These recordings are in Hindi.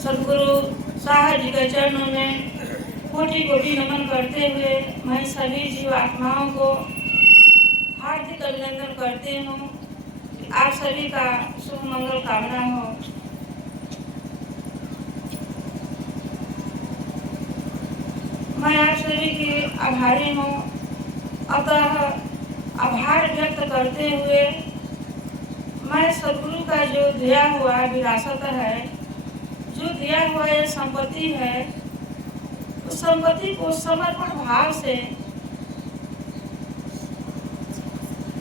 सदगुरु साहब जी के चरणों में कोटि कोटि नमन करते हुए मैं सभी जीव आत्माओं को हार्दिक अभिनंदन करती हूँ। आप सभी का शुभ मंगल कामना हो। मैं आप सभी की आभारी हूँ। अतः आभार व्यक्त करते हुए मैं सदगुरु का जो दिया हुआ विरासत है, जो दिया हुआ ये संपत्ति है, उस संपत्ति को समर्पण भाव से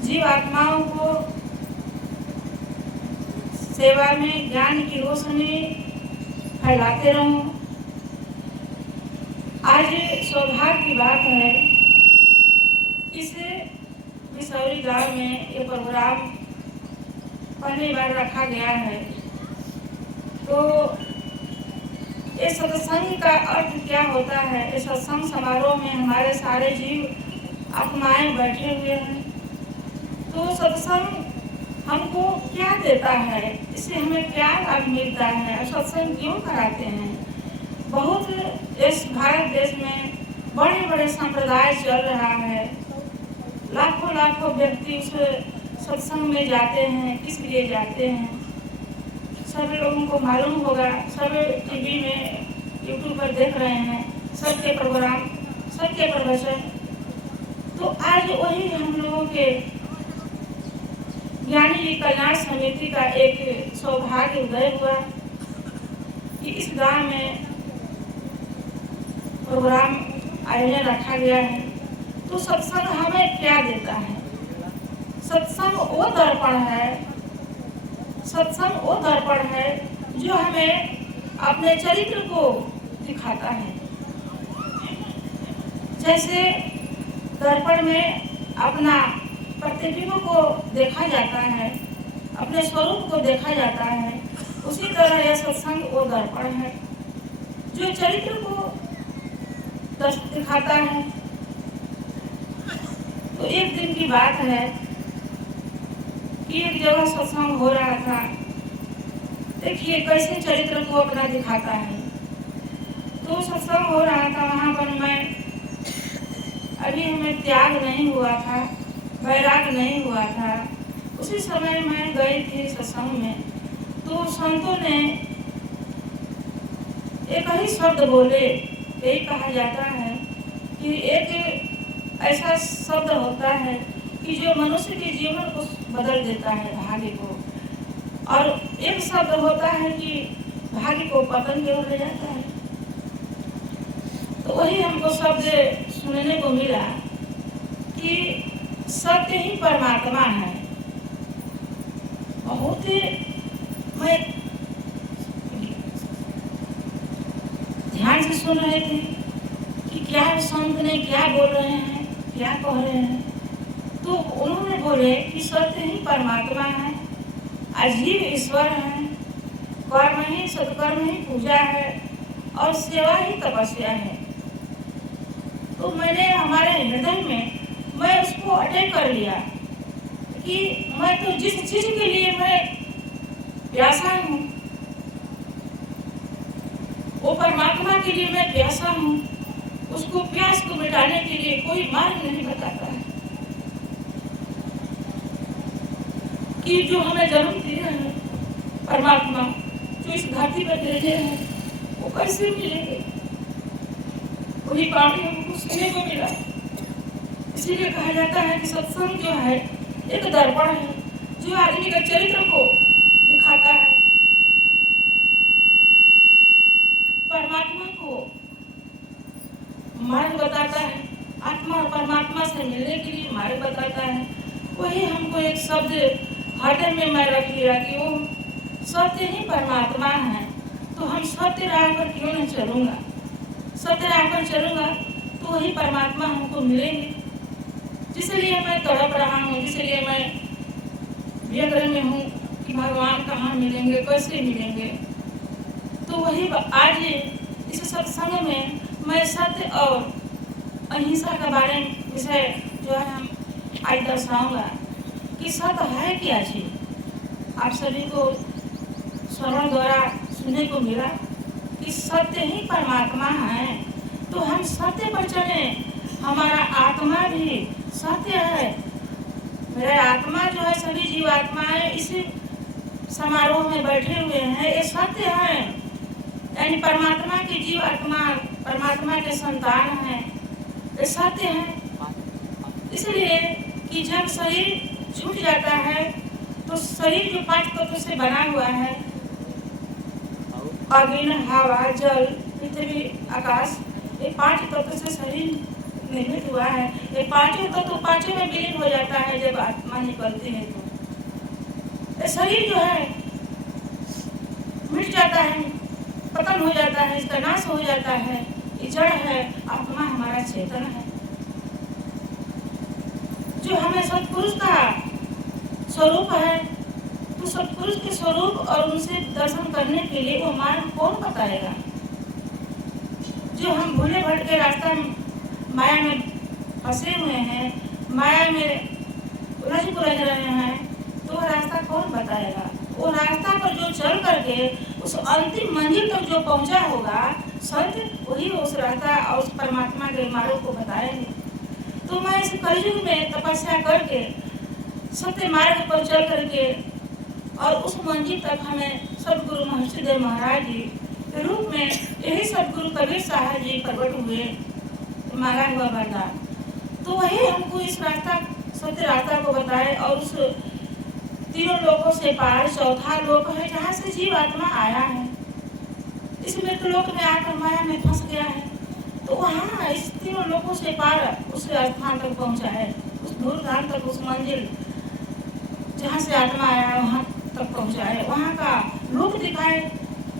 जीव आत्माओं को सेवा में ज्ञान की रोशनी फैलाते रहूं। आज सौभाग्य की बात है, इस बिसौरी गांव में ये प्रोग्राम पहली बार रखा गया है। तो इस सत्संग का अर्थ क्या होता है? इस सत्संग समारोह में हमारे सारे जीव आत्माएं बैठे हुए हैं। तो सत्संग हमको क्या देता है, इससे हमें क्या लाभ मिलता है, सत्संग क्यों कराते हैं? बहुत इस भारत देश में बड़े बड़े संप्रदाय चल रहा है। लाखों लाखों व्यक्ति उस सत्संग में जाते हैं। किस लिए जाते हैं? सभी लोगों को मालूम होगा, सब टीवी में यूट्यूब पर देख रहे हैं, सबके प्रोग्राम, सबके प्रवचन। तो आज वही हम लोगों के ज्ञानी जी कल्याण समिति का एक सौभाग्य उदय हुआ कि इस गांव में प्रोग्राम आयोजन रखा गया है। तो सत्संग हमें क्या देता है? सत्संग वो दर्पण है, सत्संग वो दर्पण है जो हमें अपने चरित्र को दिखाता है। जैसे दर्पण में अपना प्रतिबिंब को देखा जाता है, अपने स्वरूप को देखा जाता है, उसी तरह यह सत्संग वो दर्पण है जो चरित्र को दिखाता है। तो एक दिन की बात है कि एक जगह सत्संग हो रहा था। देखिए कैसे चरित्र को अपना दिखाता है। तो सत्संग हो रहा था, वहाँ पर मैं अभी हमें त्याग नहीं हुआ था, वैराग नहीं हुआ था। उसी समय मैं गई थी सत्संग में। तो संतों ने एक ही शब्द बोले। यही कहा जाता है कि एक ऐसा शब्द होता है कि जो मनुष्य के जीवन को बदल देता है, भाग्य को, और एक शब्द होता है कि भाग्य को पतन की ओर ले जाता है। तो वही हमको शब्द सुनने को मिला कि सत्य ही परमात्मा है। बहुत ही मैं ध्यान से सुन रहे थे कि क्या संत ने क्या बोल रहे हैं, क्या कह रहे हैं। तो उन्होंने बोले कि सत्य ही परमात्मा है, अजीब ईश्वर है, कर्म ही सत्कर्म ही पूजा है और सेवा ही तपस्या है। तो मैंने हमारे हृदय में मैं उसको अटैक कर लिया कि मैं तो जिस चीज के लिए मैं प्यासा हूँ, वो परमात्मा के लिए मैं प्यासा हूँ, उसको प्यास को मिटाने के लिए कोई मार्ग नहीं बताता है। कि जो हमें जन्म दिया है परमात्मा, जो इस धरती पर भेजे हैं, वो कैसे मिलेंगे? वही पानी हमको सुनने को मिला। इसीलिए कहा जाता है कि सत्संग जो है एक दर्पण है जो आदमी के चरित्र को दिखाता है, परमात्मा को मार्ग बताता है, आत्मा और परमात्मा से मिलने के लिए मार्ग बताता है। वही हमको एक शब्द हृदय में मैं रख लिया कि वो सत्य ही परमात्मा है। तो हम सत्य राह पर क्यों नहीं चलूंगा? सत्य राह पर चलूंगा तो वही परमात्मा हमको मिलेंगे। जिसलिए मैं तड़प रहा हूँ, जिसलिए मैं व्यग्र में हूँ कि भगवान कहाँ मिलेंगे, कैसे मिलेंगे। तो वही आज इस सत्संग में मैं सत्य और अहिंसा के बारे में विषय जो है हम आज दर्शाऊंगा कि सत्य है क्या चीज। आप सभी को श्रवण द्वारा सुनने को मिला कि सत्य ही परमात्मा है, तो हम सत्य पर चलें। हमारा आत्मा भी सत्य है। मेरा आत्मा जो है, सभी जीवात्माएं इसी समारोह में बैठे हुए हैं, ये सत्य है। यानी परमात्मा की जीवात्मा परमात्मा के संतान है, ये सत्य है। इसलिए कि जब शरीर छूट जाता है तो शरीर जो 5 तत्वों से बना हुआ है, अग्नि, हवा, जल, पृथ्वी, आकाश, ये 5 तत्व से शरीर निर्मित हुआ है। ये 5 तत्व 5 में विलीन हो जाता है जब आत्मा निकलती है तो ये शरीर जो है मिट जाता है, पतन हो जाता है, इसका नाश हो जाता है। ये जड़ है, आत्मा हमारा चेतन है, जो हमें सत्पुरुष का स्वरूप है। तो सत्पुरुष के स्वरूप और उनसे दर्शन करने के लिए वो मार्ग कौन बताएगा? जो हम भूले भटके रास्ता माया में फंसे हुए हैं, माया में उलझ रहे हैं, तो वो रास्ता कौन बताएगा? वो रास्ता पर जो चल करके उस अंतिम मंजिल तक जो पहुंचा होगा संत, वही उस रास्ता और उस परमात्मा के मार्ग को बताएंगे। तो मैं इस कलयुग में तपस्या करके सत्य मार्ग पर चल करके और उस मंजिल तक हमें सदगुरु महर्षि देव महाराज जी के रूप में यही सदगुरु कबीर साहब जी प्रकट हुए, मांगा हुआ वरदान। तो वही हमको इस रास्ता, सत्य रास्ता को बताए और उस तीनों लोकों से पार चौथा लोक है जहाँ से जीव आत्मा आया है। इस मृत्यु लोक में आकर माया में फंस गया है, तो वहाँ इस तीनों लोकों से पार उस स्थान तक पहुँचा है, उस दूर धाम तक, उस मंजिल जहाँ से आत्मा आया है वहाँ तक पहुँचा है। वहाँ का लोक दिखाए,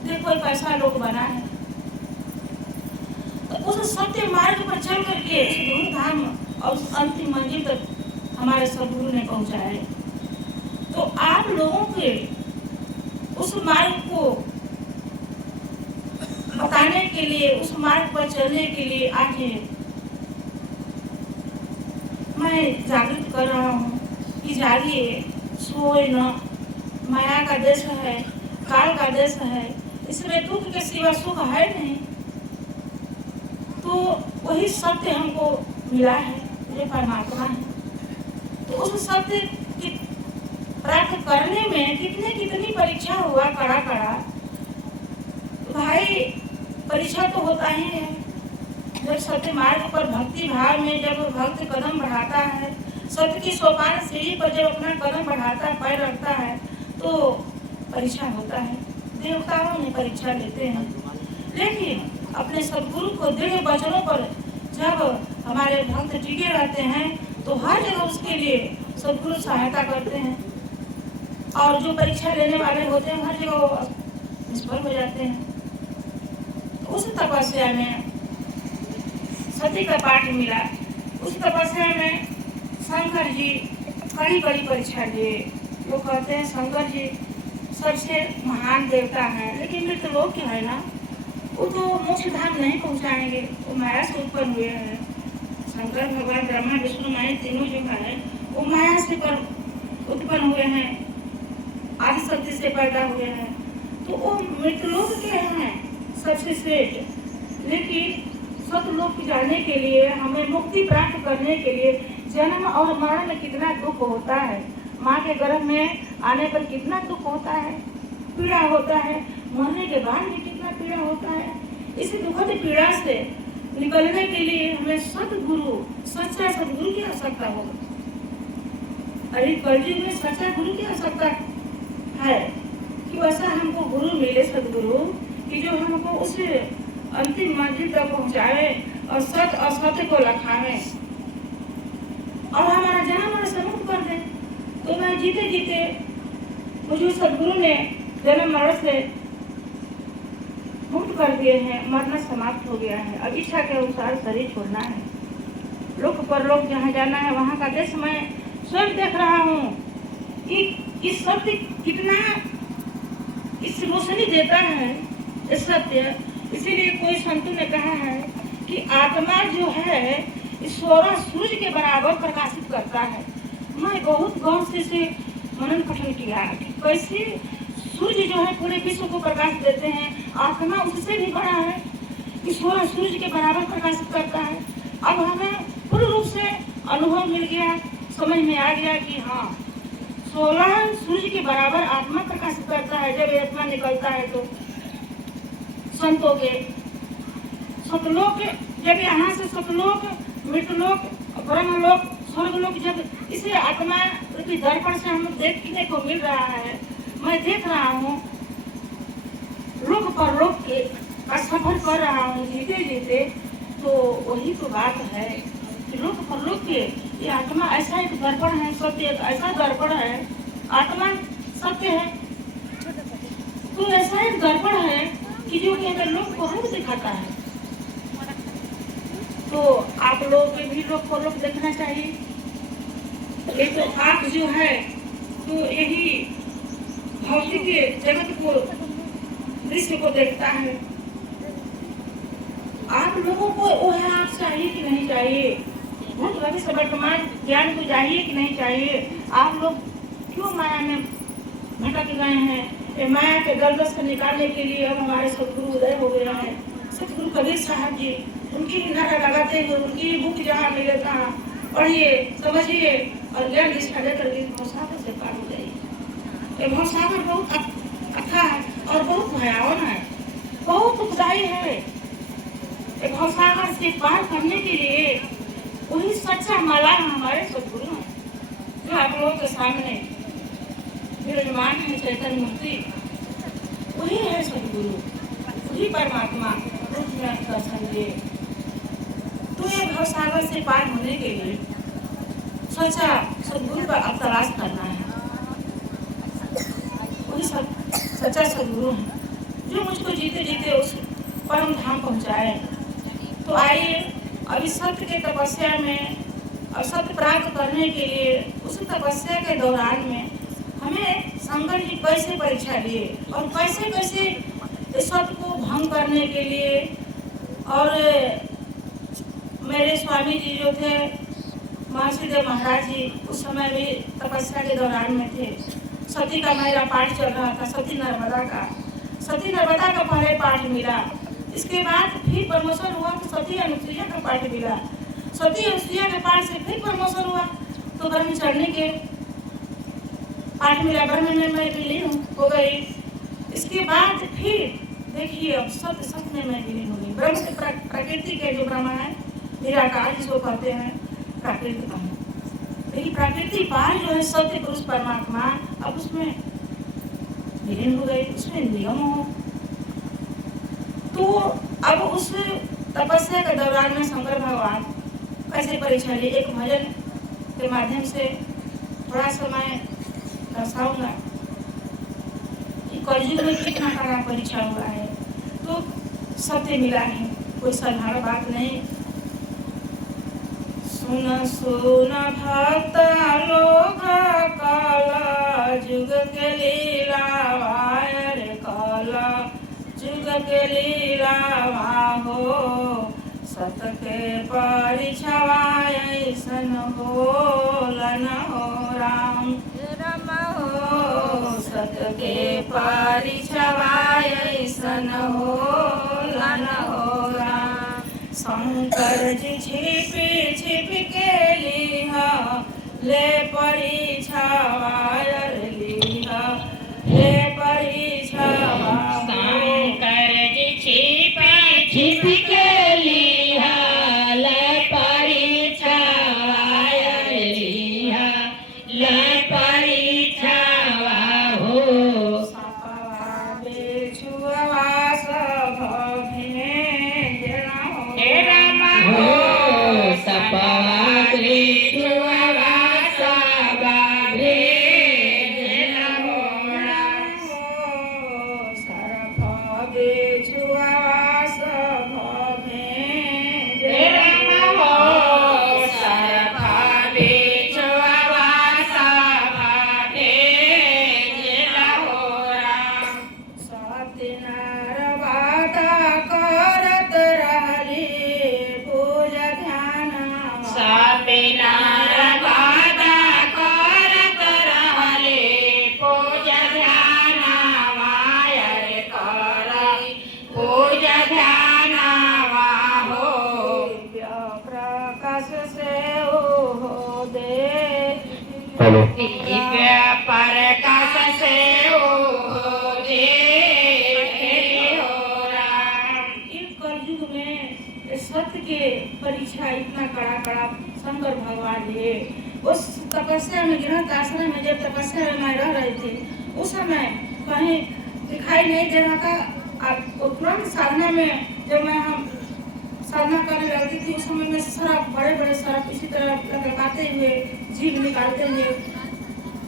देखो कैसा लोक बना है। तो उस सत्य मार्ग पर चल करके उस दूर धाम और उस अंतिम मंजिल तक हमारे सदगुरु ने पहुँचाया है। तो आप लोगों के उस मार्ग को बताने के लिए, उस मार्ग पर चलने के लिए आज मैं जागृत कर रहा हूँ कि जागिए, सोए न। माया का देश है, काल का देश है, इसमें दुख के सिवा सुख है नहीं। तो वही सत्य हमको मिला है, जो परमात्मा है। तो उस सत्य की प्राप्त करने में कितनी परीक्षा हुआ, कड़ा कड़ा। भाई परीक्षा तो होता ही है। जब सत्य मार्ग पर भक्ति भाव में जब भक्त कदम बढ़ाता है, सत्य की सोपान सीढ़ी पर जब अपना कदम बढ़ाता है, पैर रखता है, तो परीक्षा होता है। देवताओं में परीक्षा लेते हैं, लेकिन अपने सदगुरु को दृढ़ वचनों पर जब हमारे भक्त टिके रहते हैं तो हर जगह उसके लिए सदगुरु सहायता करते हैं। और जो परीक्षा लेने वाले होते हैं हर जगह निष्फल हो जाते हैं। उस तपस्या में सती का पाठ मिला। उस तपस्या में शंकर जी कड़ी परीक्षा लिए। लोग कहते हैं शंकर जी सबसे महान देवता है, लेकिन मृत्यु लोक क्या है ना, वो तो मोक्ष धाम नहीं पहुंचाएंगे, वो माया से उत्पन्न हुए हैं। शंकर भगवान ब्रह्मा विष्णु माया तीनों जो है वो माया से उत्पन्न हुए हैं, आदि शक्ति से पैदा हुए हैं। तो वो मृत्यु लोक के हैं सबसे श्रेष्ठ। लेकिन सतलोक जाने के लिए, हमें मुक्ति प्राप्त करने के लिए जन्म और मरण में कितना दुख होता है, माँ के गर्भ में आने पर कितना दुख होता है, पीड़ा होता है, मरने के बाद भी कितना पीड़ा होता है। इस दुखद पीड़ा से निकलने के लिए हमें सतगुरु, सच्चा सतगुरु की आवश्यकता होगी। अरे कलयुग में सच्चा गुरु की आवश्यकता है कि वैसा हमको गुरु मिले, सतगुरु कि जो हमको उस अंतिम मंजिल तक पहुंचाए और सत्य असत्य को लखावे और हमारा जन्म और मुक्त कर दे। तो मैं जीते जीते मुझे सदगुरु ने जन्म मरण से मुक्त कर दिए हैं, मरना समाप्त हो गया है। अब इच्छा के अनुसार शरीर छोड़ना है, लोक परलोक जहाँ जाना है वहाँ का देश मैं स्वयं देख रहा हूँ कि इस सत्य कितना इस रोशनी देता है इस सत्य। इसीलिए कोई संतों ने कहा है कि आत्मा जो है इस 16 सूरज के बराबर प्रकाशित करता है। मैं बहुत गौर से इसे मनन पठन किया कि कैसे सूर्य जो है पूरे विश्व को प्रकाश देते हैं, आत्मा उससे भी बड़ा है कि 16 सूर्य के बराबर प्रकाशित करता है। अब हमें पूर्ण रूप से अनुभव मिल गया, समझ में आ गया कि हाँ 16 सूर्य के बराबर आत्मा प्रकाशित करता है। जब ये आत्मा निकलता है तो संतों के सतलोक, जब यहाँ से सतलोक, मृतलोक, ब्रह्मलोक, स्वर्गलोक, जब इसे आत्मा रूपी दर्पण से हम देखने को मिल रहा है, मैं देख रहा हूँ लोक पर लोक के सफर कर रहा हूँ जीते जीते, तो वही तो बात है कि लोक पर लोक के ये आत्मा ऐसा एक दर्पण है, सत्य एक ऐसा दर्पण है, आत्मा सत्य है तो ऐसा एक दर्पण है कि जो कि अगर लोक को लोक दिखाता है तो आप लोग के भी लोग को लोग देखना चाहिए। ये तो आप जो है तो यही भौतिक जगत को दृश्य को देखता है, आप लोगों को वह आप चाहिए कि नहीं चाहिए, भूत भविष्य वर्तमान ज्ञान को चाहिए कि नहीं चाहिए। आप लोग क्यों माया में भटक गए हैं? ये माया के दलदल से निकालने के लिए अब हमारे सदगुरु उदय हो गया है। सदगुरु कबीर साहब जी, उनकी नारा लगाते हुए उनकी बुक जहाँ मिले तहाँ पढ़िए, समझिए और ज्ञान निष्ठा लेकर के भवसागर से पार हो जाइए। ये भवसागर बहुत अच्छा है और बहुत भयावह है, बहुत दुखदायी है। ये भवसागर से पार करने के लिए वही सच्चा मलाह हमारे सदगुरु हैं, जो आप लोगों के सामने विराजमान है चैतन्य मूर्ति, वही है सदगुरु, वही परमात्मा रूप में दर्शन दिए। तो ये भवसागर से पार होने के लिए सच्चा सदगुरु का अब तलाश करना है, वही सच्चा सदगुरु है जो मुझको जीते जीते उस परम धाम पहुंचाए। तो आइए अभी सत्य के तपस्या में और सत्य प्राप्त करने के लिए उस तपस्या के दौरान में हमें शंकर जी कैसे परीक्षा लिए और कैसे कैसे इस सत्य को भंग करने के लिए। और मेरे स्वामी जी जो थे महर्षि देव महाराज जी, उस समय भी तपस्या के दौरान में थे। सती का मेरा पाठ चल रहा था, सती नर्मदा का पहले पाठ मिला, इसके बाद फिर प्रमोशन हुआ तो सती अनुसुईया का पाठ मिला, सती अनुसुईया के पाठ से फिर प्रमोशन हुआ तो ब्रह्मचर्य के पाठ मिला, ब्रह्म में मैं विलीन हो गई। इसके बाद फिर देखिए अब सत्य में मैं विलीन हो गई। ब्रह्म से प्रकृति के जो ब्रह्म है निराकार जिसको कहते हैं प्राकृतिक ब्रह्म, लेकिन प्राकृतिक पार जो है सत्य पुरुष परमात्मा अब उसमें विलीन हो गई, उसमें नियम हो। तो अब उस तपस्या के दौरान में शंकर भगवान कैसे परीक्षा लिए, एक भजन के माध्यम से थोड़ा समय दर्शाऊंगा कि कलयुग में कितना बड़ा परीक्षा हुआ है। तो सत्य मिला है, कोई साधारण बात नहीं। सुन सुन भक्त लोग काला जुग के लीला वायर, काला जुग के लीला हो, सत के परिछवाय ऐसन होलन हो राम, हो सत के परिछवाय ऐसन होलन हो राम। शंकर जी छिप छिप के लिहा ले परिछवाय लिहा ले परिछवा, शंकर जी छिप छिप के लिहा ले परिछवाय लिहा ले परिछवा हो, सपवा बेछुआ सब भेजना हो राम हो, सपवा बेछुआ सब भेजना हो राम हो, सरफ बेछुआ सब भेजना हो, सरफ बेछुआ सब भेजना हो राम। सत्यनारायण वादा करत रहली पूजा ध्यान, सत्यनारायण वादा करत रहली पूजा ध्यान बोलो। दिव्य प्रकाश से ओझे हो राम। इस कलयुग में सत्य के परीक्षा इतना कड़ा शंकर भगवान है। उस तपस्या में, गृहस्थ आश्रम में जब तपस्या में रह रहे थे, उस समय कहीं दिखाई नहीं दे रहा था। तुरंत साधना में जब हम साधना करने लगती थी, उस समय में सर्प, बड़े बड़े सर्प इसी तरह लटकाते हुए, जीभ निकालते हुए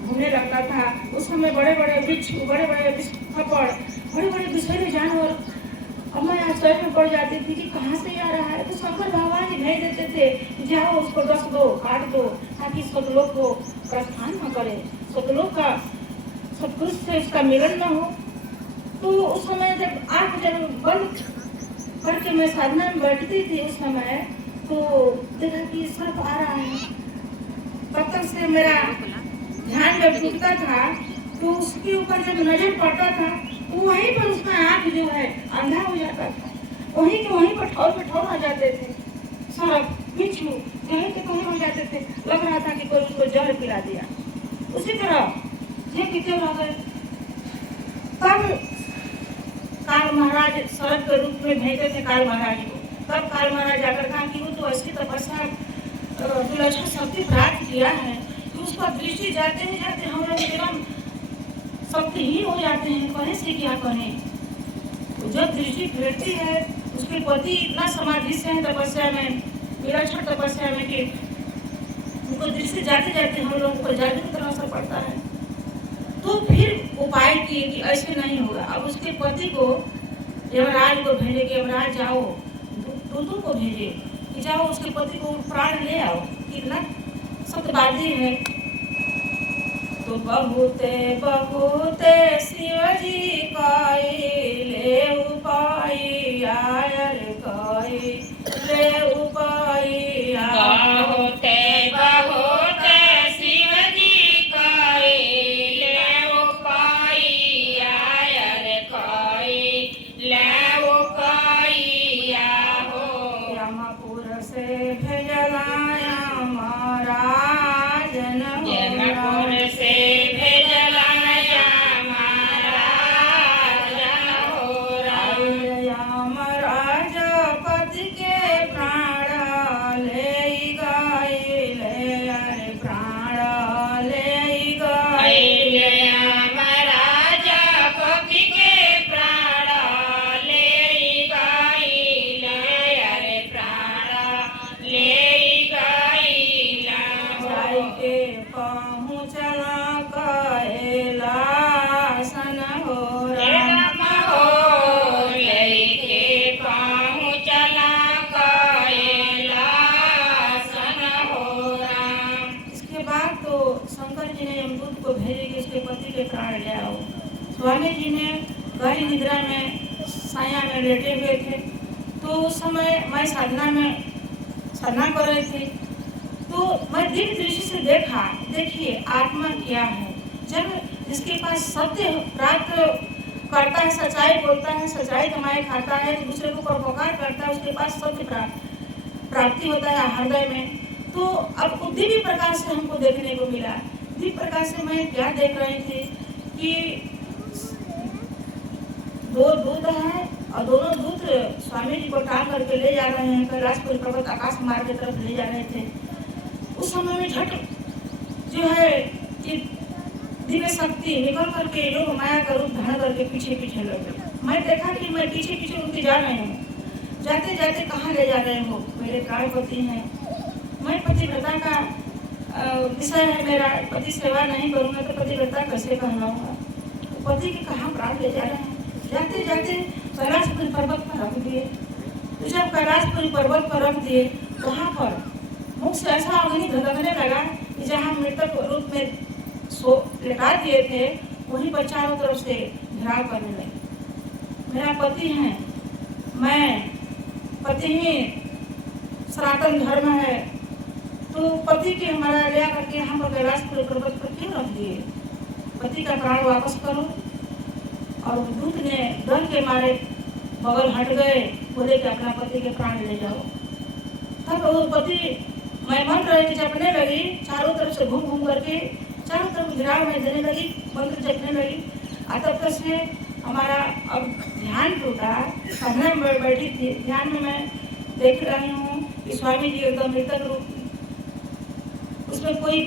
घूमने लगता था। उस समय बड़े बड़े वृक्ष, बड़े बड़े फपड़, बड़े बड़े विषैले जानवर, अब मैं आश्चर्य में पड़ जाती थी कि कहाँ से आ रहा है। तो शंकर भगवान जी भेज देते थे कि जाओ उसको डस दो, काट दो, ताकि सतलोक को प्रस्थान न करे, सतलोक का सतपुरुष से उसका मिलन न हो। तो उस समय जब आँख जब बंद करके मैं साधना में बैठती थी, उस समय तो देखा कि सर्प आ रहा है। तब तक से मेरा ध्यान जब टूटता था, तो उसके ऊपर जब नजर पड़ता था, तो वहीं पर उसका आँख जो है अंधा हो जाता था। वहीं के वहीं पर ठौर आ जाते थे सर्प, बिच्छू कहीं के कहीं हो जाते थे। लग रहा था कि कोई उसको जहर पिला दिया। उसी तरह ये पीते रह गए। तब काल महाराज सर्प के रूप में भेजे थे काल महाराज को। तब काल महाराज जाकर कहा कि वो तो ऐसी तपस्या विलक्षण शक्ति प्राप्त किया है कि उसका दृष्टि जाते ही जाते हम लोग एकदम शक्तिहीन हो जाते हैं, कहने से क्या करें। तो जब दृष्टि फिरती है, उसके पति इतना समाधि से है तपस्या में, विलक्षण तपस्या में, कि उनको दृष्टि जाते जाते हम लोगों को जादू की तरह असर पड़ता है। तो फिर उपाय किए कि ऐसे नहीं होगा। अब उसके पति को, यमराज को भेजे कि यमराज जाओ, दूतों को भेजे कि जाओ उसके पति को प्राण ले आओ, कितना सत्यवादी है। तो बहुते बहुते शिवजी कइले उपाय, आयर कइले उपाय, बहुते बहुते शिवजी कइले उपाय, आयर कइले उपाय हो। यमपुर से भेजलाया महाराज यमपुर से भेजलाया महाराज हो राम। यमराज पति के प्राण ले गए, अरे प्राण ले गए। यमराज पति के प्राण ले गइल, अरे प्राण ले गइल हो। जाइके पहुँचला कैलासन हो राम। राम हो लेके पहुँचला कैलासन हो राम। इसके बाद तो शंकर जी ने यमदूत को भेजे कि उसके पति के प्राण ले आओ। स्वामी जी ने गहरी निद्रा में साया में लेटे हुए थे। तो उस समय मैं साधना कर रही थी। तो मैं दिव्य दृष्टि से देखा, देखिए आत्मा क्या है। जब जिसके पास सत्य प्राप्त करता है, सच्चाई बोलता है, सच्चाई कमाए खाता है, दूसरे को परोपकार करता है, उसके पास सत्य प्राप्ति होता है हृदय में। तो अब दिव्य प्रकाश से हमको देखने को मिला। दिव्य प्रकाश से मैं क्या देख रही थी कि दो दूत हैं और दोनों दूत स्वामी जी को टांग करके ले जा रहे हैं, कैलाशपुरी पर्वत आकाश मार्ग की तरफ ले जा रहे थे। उस समय में झट जो है कि दिव्य शक्ति निकल करके योग माया का रूप धारण करके पीछे पीछे लग गई। मैं देखा कि मैं पीछे पीछे उनके जा रही हूँ। जाते जाते कहाँ ले जा रहे हो? मेरे प्राणपति हैं, मैं पतिव्रता का विषय है मेरा। पति सेवा नहीं करूँगा तो पतिव्रता कैसे कहलाऊंगा? तो पति के कहाँ प्राण ले जा रहे हैं? जाते जाते कैलाशपुरी पर्वत पर रख दिए। तो जब कैलाशपुरी पर्वत पर रख दिए, वहाँ पर मुख से ऐसा अग्नि धधकने लगा कि जहाँ मृतक रूप में लेटा दिए थे, वहीं पर चारों तरफ से घेराव करने लगे। मेरा पति है, मैं पति ही सनातन धर्म है, तो पति के हमारा लिया करके यहाँ पर कैलाशपुरी पर्वत पर क्यों रख दिए? पति का प्राण वापस करो। और दूत ने डर के मारे बगल हट गए, बोले कि अपना पति के प्राण ले जाओ। तब वो पति, मैं मन रहे कि जपने लगी, चारों तरफ से घूम घूम करके चारों तरफ घेराव में देने लगी, मंत्र जपने लगी। तब तक से हमारा अब ध्यान टूटा। साधना में बैठी थी, ध्यान में मैं देख रही हूँ कि स्वामी जी एकदम मृतक रूप, उसमें कोई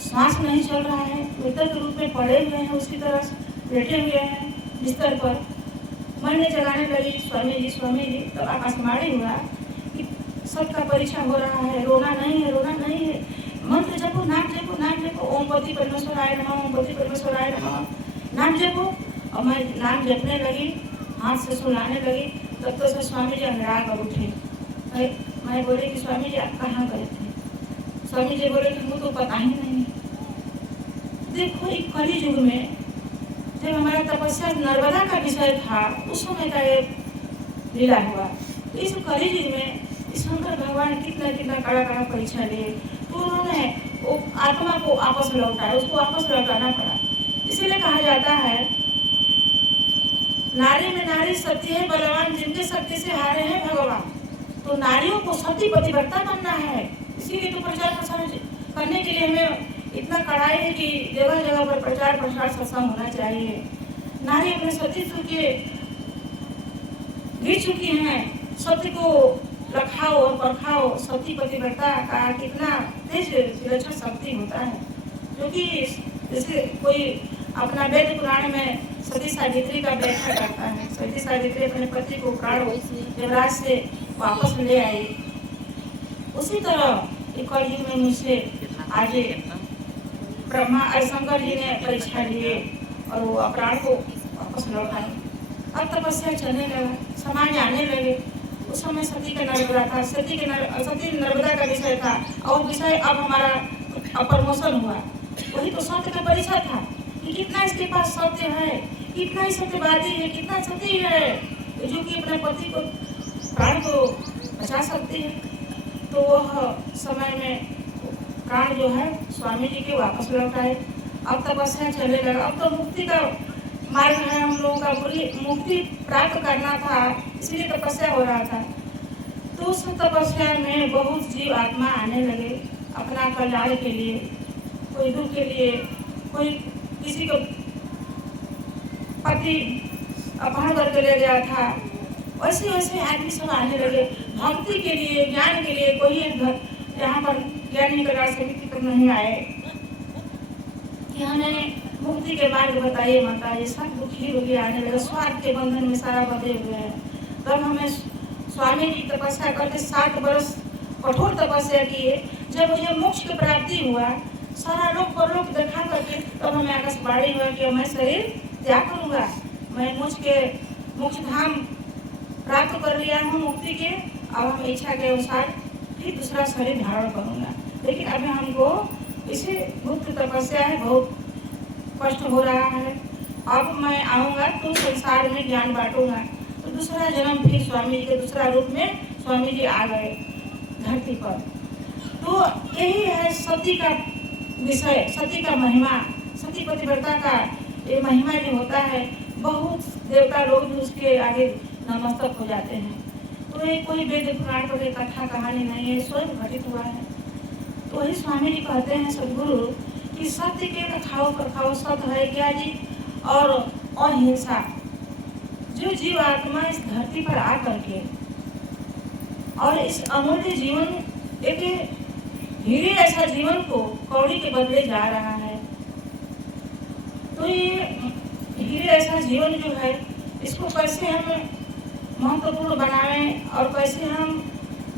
सांस नहीं चल रहा है, मृतक रूप में पड़े हुए हैं, उसकी तरह लेटे हुए हैं बिस्तर पर। मैंने जगाने लगी, स्वामी जी स्वामी जी। तो आकाशवाणी हुआ कि सबका परीक्षा हो रहा है, रोना नहीं है, रोना नहीं है, मंत्र जपो, नाम जपो, नाम जपो, ओमपति परमेश्वराय नमः, ओमपति परमेश्वराय नमः, नाम जपो। और मैं नाम जपने लगी, हाथ से सुनाने लगी। तब तो से स्वामी जी अंगड़ा कर उठे। मैं बोले कि स्वामी जी आप कहाँ गए थे? स्वामी जी बोले कि मुझे तो पता ही नहीं। देखो एक कलि युग में जब हमारा तपस्या नर्मदा का विषय था, उस समय का ये लीला हुआ। तो इस कलि युग में शंकर भगवान कितना कितना कड़ा कड़ा परीक्षा लिए, तो उन्होंने वो आत्मा को वापस लौटाया, उसको वापस लौटाना पड़ा। इसीलिए कहा जाता है नारी में नारी सत्य है बलवान, जिनके शक्ति से हारे हैं भगवान। तो नारियों को सती पतिव्रता बनना है। इसीलिए तो प्रचार प्रसार करने के लिए हमें इतना कड़ाई है कि जगह जगह पर प्रचार प्रसार सत्संग होना चाहिए। नारी अपने सतीत्व के गिर चुकी हैं, सत्य को रखाओ और परखाओ। सती पतिव्रता का कितना तेज विलक्षण शक्ति होता है, क्योंकि जैसे कोई अपना वेद पुराण में सती सावित्री का व्याख्या करता है। सती सावित्री अपने पति को प्राण युवराज से वापस ले आई। उसी तरह कलयुग में मुझसे आगे ब्रह्मा और शंकर जी ने परीक्षा लिए और वो प्राण को वापस लौटाए। अब तपस्या चलने लगा, समाज आने लगे। उस समय सती का नर्मदा था, सती नर्मदा का विषय था, और विषय अब हमारा प्रमोशन हुआ। वही तो सत्य का परीक्षा था कि कितना इसके पास सत्य है, कितना ही सत्यवादी है, कितना सती है जो कि अपने पति को प्राण को बचा सकती है। तो वह समय में प्राण जो है स्वामी जी के वापस लौटाए। अब तपस्या चलने लगा। अब तो मुक्ति का मार्ग है हम लोगों का, मुक्ति प्राप्त करना था, इसलिए तपस्या हो रहा था। तो उस तपस्या में बहुत जीव आत्मा आने लगे अपना कल्याण के लिए, कोई दुख के लिए, कोई किसी को पति अपहरण करके ले गया था, वैसे वैसे आदमी सब आने लगे भक्ति के लिए, ज्ञान के लिए। कोई यहाँ पर ज्ञानी कल्याण समिति पर नहीं आए कि हमें मुक्ति के मार्ग बताइए माता। ये सब दुखी रोगी आने लगे, स्वार्थ के बंधन में सारा बंधे हुए हैं। तब हमें स्वामी जी तपस्या करके 7 वर्ष कठोर तपस्या किए। जब मुझे मोक्ष की प्राप्ति हुआ, सारा लोक परलोक देखा करके, तब हमें आकाशवाणी हुआ कि मैं शरीर त्याग करूँगा, मैं मोक्ष धाम प्राप्त कर लिया हूँ मुक्ति के। अब हम इच्छा के अनुसार फिर दूसरा शरीर धारण करूँगा। लेकिन अभी हमको इसी गुप्त तपस्या है, बहुत कष्ट हो रहा है। अब मैं आऊँगा तो संसार में ज्ञान बांटूंगा। तो दूसरा जन्म फिर स्वामी जी के दूसरा रूप में स्वामी जी आ गए धरती पर। तो यही है सती का विषय, सती का महिमा, सती पतिव्रता का ये महिमा जो होता है। बहुत देवता लोग भी उसके आगे नतमस्तक हो जाते हैं। तो ये कोई वेद पुराण पर कथा कहानी नहीं है, स्वयं घटित हुआ है। तो वही स्वामी जी कहते हैं सदगुरु कि सत्य के कथाओं कथाओं सत्य है क्या जी, और अहिंसा। जो जीव आत्मा इस धरती पर आ करके और इस अमूल्य जीवन, एक हीरे ऐसा जीवन को कौड़ी के बदले जा रहा है। तो ये हीरे ऐसा जीवन जो है, इसको कैसे हम महत्वपूर्ण बनाएं और कैसे हम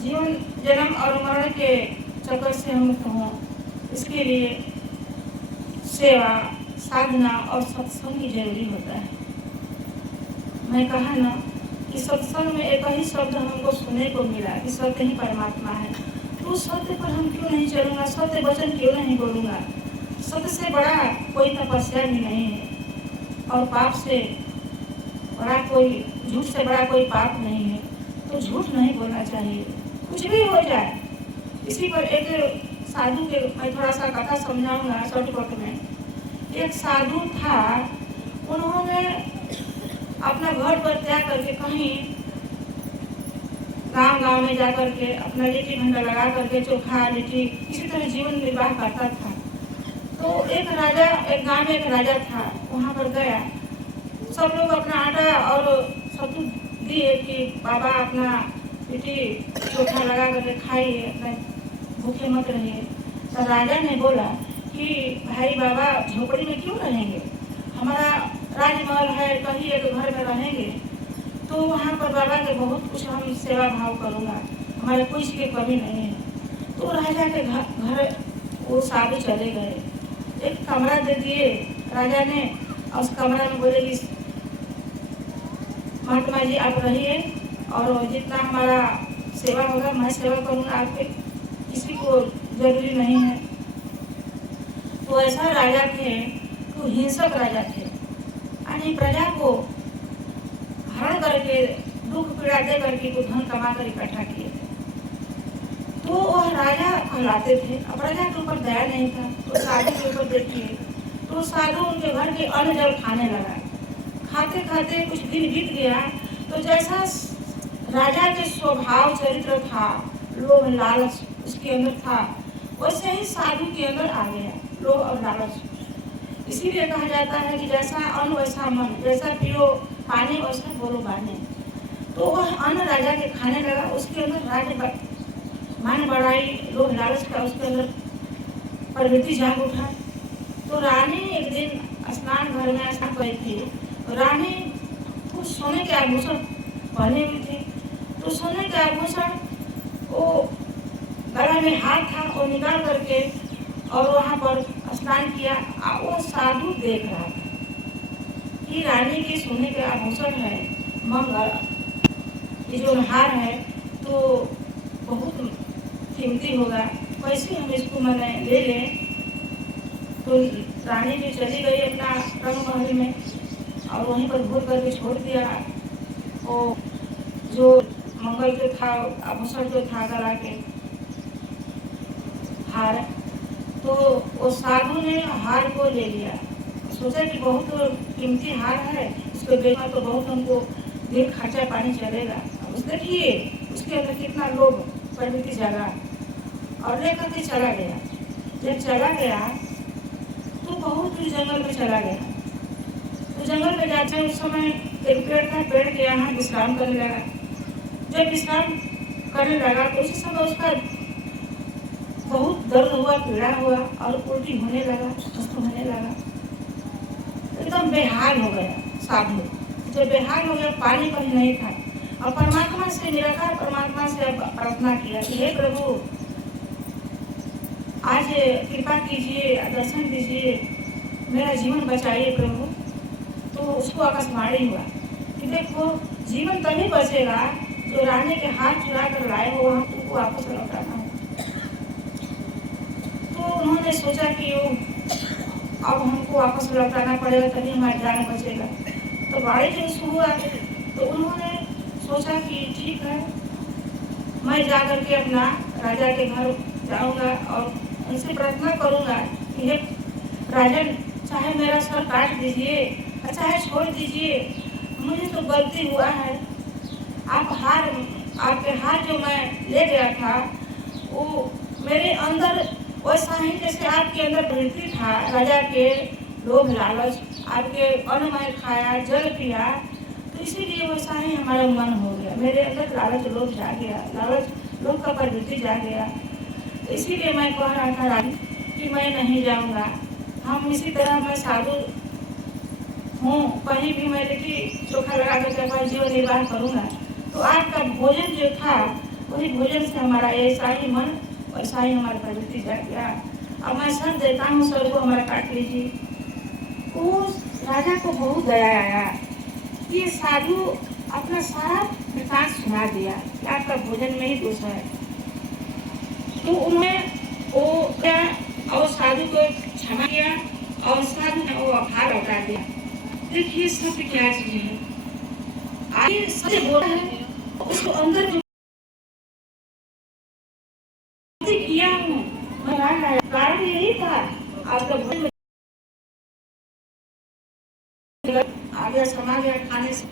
जीवन जन्म और मरण के चक्कर से हम मुक्त हों, इसके लिए सेवा, साधना और सत्संग ही जरूरी होता है। मैं कहा ना कि सत्संग में एक ही शब्द हमको सुनने को मिला कि सत्य ही परमात्मा है। तो सत्य पर हम क्यों नहीं चलूँगा, सत्य वचन क्यों नहीं बोलूँगा। सत्य से बड़ा कोई तपस्या भी नहीं है, और पाप से बड़ा कोई, झूठ से बड़ा कोई पाप नहीं है। तो झूठ नहीं बोलना चाहिए, कुछ भी हो जाए। इसी पर एक साधु के मैं थोड़ा सा कथा समझाऊंगा शॉर्टकट में। एक साधु था, उन्होंने अपना घर पर त्याग करके कहीं गांव में जा करके अपना लिट्टी भंडा लगा करके चोखा लिट्टी इसी तरह जीवन निर्वाह करता था। तो एक गांव में एक राजा था, वहाँ पर गया, सब लोग अपना आटा और सब कुछ दिए कि बाबा अपना बेटी चोखा लगा करके खाइए, अपना भूखे मत रहिए। तो राजा ने बोला कि भाई बाबा झोपड़ी में क्यों रहेंगे, हमारा राजमहल है, कहीं एक घर में रहेंगे तो वहाँ पर बाबा के बहुत कुछ हम सेवा भाव करूँगा, हमारे कुछ की कमी नहीं है। तो राजा के घर वो साधु चले गए, एक कमरा दे दिए राजा ने, और उस कमरा में बोले कि महात्मा जी आप रहिए और जितना हमारा सेवा होगा मैं सेवा करूँगा, आपके किसी को जरूरी नहीं है। तो ऐसा राजा थे, तो हिंसक राजा थे, यानी प्रजा को हरण करके दुख पीड़ा दे करके तो धन कमा कर इकट्ठा किए थे। तो वह राजा कहलाते थे, अब प्रजा के ऊपर दया नहीं था, तो साधु के ऊपर देखिए, तो साधु उनके घर के अन्न जल खाने लगा। खाते खाते कुछ दिन बीत गया, तो जैसा राजा के स्वभाव चरित्र था, लोभ लालच उसके अंदर था, वैसे ही साधु के अंदर आ गया लोभ और लालच। इसीलिए कहा जाता है कि जैसा अन्न वैसा मन, जैसा पियो पानी वैसा बोलो बानी। तो वह अन्न राजा के खाने लगा, उसके अंदर राज मान बढ़ाई, लोभ लालच का उसके अंदर प्रवृत्ति जाग उठा। तो रानी एक दिन स्नान घर में स्नान कर थी, रानी कुछ सोने के आभूषण पहने हुई थी, तो सोने के आभूषण वो गला में हाथ था, वो निकाल करके और वहाँ पर स्नान किया। वो साधु देख रहा था कि रानी के सोने के आभूषण है, मंगल ये जो हार है तो बहुत कीमती होगा, वैसे हम इसको मैंने ले लें। तो रानी भी चली गई अपना रंग महल में और वहीं पर भूल करके छोड़ दिया वो जो मंगल के था आभूषण जो था गला के हार। तो वो साधु ने हार को ले लिया, सोचा कि बहुत कीमती हार है, इसको बेचना तो बहुत हमको दिन खर्चा पानी चलेगा। उस देखिए उसके अंदर कितना लोभ प्रवृत्ति जगा और लेकर के चला गया। जब चला गया तो बहुत दूर जंगल में चला गया। तो जंगल में जाते उस समय एक पेड़ था, पेड़ के यहाँ विश्राम करने लगा। जब विश्राम करने लगा तो उसी समय उसका बहुत दर्द हुआ, पीड़ा हुआ और उल्टी होने लगा, अस्त होने लगा, एकदम बेहाल हो गया साधु। जब बेहाल हो गया, पानी कहीं नहीं था और परमात्मा से निराकार परमात्मा से प्रार्थना किया कि हे प्रभु आज कृपा कीजिए, दर्शन दीजिए, मेरा जीवन बचाइए प्रभु। तो उसको आकाशवाणी हुआ कि देखो जीवन तभी बचेगा जो रानी के हाथ चुरा कर लाए हो, वहाँ तुमको वापस लौटाना हो। तो उन्होंने सोचा कि अब हमको वापस लौटाना पड़ेगा तभी हमारी जान बचेगा। तो बाड़ी जो हुआ तो उन्होंने सोचा कि ठीक है, मैं जा करके अपना राजा के घर जाऊंगा और उनसे प्रार्थना करूंगा कि हे राजन, चाहे मेरा सर काट दीजिए, चाहे छोड़ दीजिए, मुझे तो गलती हुआ है। आपके हार जो मैं ले गया था वो मेरे अंदर वैसा ही जैसे आपके अंदर प्रवृत्ति था, राजा के लोभ लालच, आपके अन्न मैं खाया, जल पिया, तो इसीलिए वैसा ही हमारा मन हो गया, मेरे अंदर लालच लोभ जा गया, लालच लोभ का प्रवृत्ति जा गया। तो इसीलिए मैं कह रहा था रानी कि मैं नहीं जाऊंगा, हम इसी तरह मैं साधु हूँ, कहीं भी मैं देखिए चोखा लगा करके अपना जीवन निर्वाह करूँगा। तो आपका भोजन जो था वही भोजन से हमारा ऐसा ही मन वैसा ही हमारी प्रवृत्ति जा गया। अब मैं सर देता हूँ, सर को हमारा काट लीजिए। तो राजा को बहुत दया आया, ये साधु अपना सारा वृतांत सुना दिया कि आपका भोजन में ही दोष है। तो उन्होंने वो क्या और साधु को क्षमा किया और साधु ने वो भार लौटा दिया। देखिए सत्य क्या चीज है, आगे सत्य बोला है उसको अंदर जो किया हूँ मैं, कारण यही था आपका भोजन आ गया, समा गया खाने से।